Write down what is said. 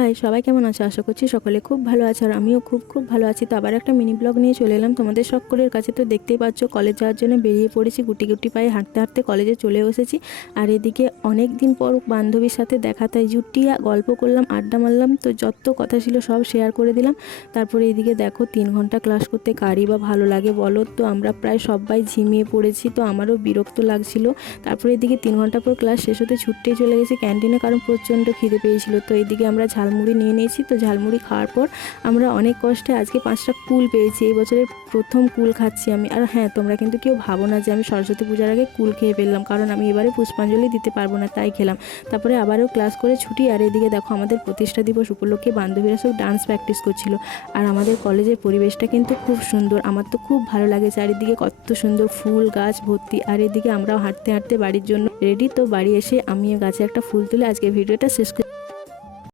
High, সবাই কেমন আছো? আশা করছি সকলে খুব ভালো আছে, আর আমিও খুব খুব ভালো আছি। তো আবার একটা মিনি ব্লগ নিয়ে চলে এলাম তোমাদের সকলের কাছে। তো দেখতেই পাচ্ছ, কলেজ যাওয়ার জন্য বেরিয়ে পড়েছি। গুটি গুটি পায়ে হাঁটতে হাঁটতে কলেজে চলে এসেছি। আর এদিকে অনেক দিন পর বান্ধবীর সাথে দেখা, তাই জুটিয়া গল্প করলাম, আড্ডা মারলাম। তো যত কথা ছিল সব শেয়ার করে দিলাম। তারপরে এদিকে দেখো, 3 ঘন্টা ক্লাস করতে কারই বা ভালো লাগে বলো? তো আমরা প্রায় সবাই ঝিমিয়ে পড়েছি, তো আমারও বিরক্ত লাগছিল। তারপরে এদিকে 3 ঘন্টা পর ক্লাস শেষ হতে ছুটতেই চলে গেছি ক্যান্টিনে, কারণ প্রচণ্ড খিদে পেয়েছিল। তো এদিকে আমরা ঝালমুড়ি নিয়ে নিয়েছি। তো ঝালমুড়ি খাওয়ার পর আমরা অনেক কষ্টে আজকে 5টা কুল পেয়েছি। এই বছরের প্রথম কুল খাচ্ছি আমি। আর হ্যাঁ, তোমরা কিন্তু কেউ ভাবো না যে আমি সরস্বতী পূজার আগে কুল খেয়ে ফেললাম, কারণ আমি এবারে পুষ্পাঞ্জলি দিতে পারবো না, তাই খেলাম। তারপরে আবারও ক্লাস করে ছুটি। আর এদিকে দেখো, আমাদের প্রতিষ্ঠা দিবস উপলক্ষে বান্ধবীরা সব ডান্স প্র্যাকটিস করছিল। আর আমাদের কলেজের পরিবেশটা কিন্তু খুব সুন্দর, আমার তো খুব ভালো লাগে। চারিদিকে কত সুন্দর ফুল গাছ ভর্তি। আর এদিকে আমরাও হাঁটতে হাঁটতে বাড়ির জন্য রেডি। তো বাড়ি এসে আমি গাছে একটা ফুল তুলে আজকে ভিডিওটা শেষ করি।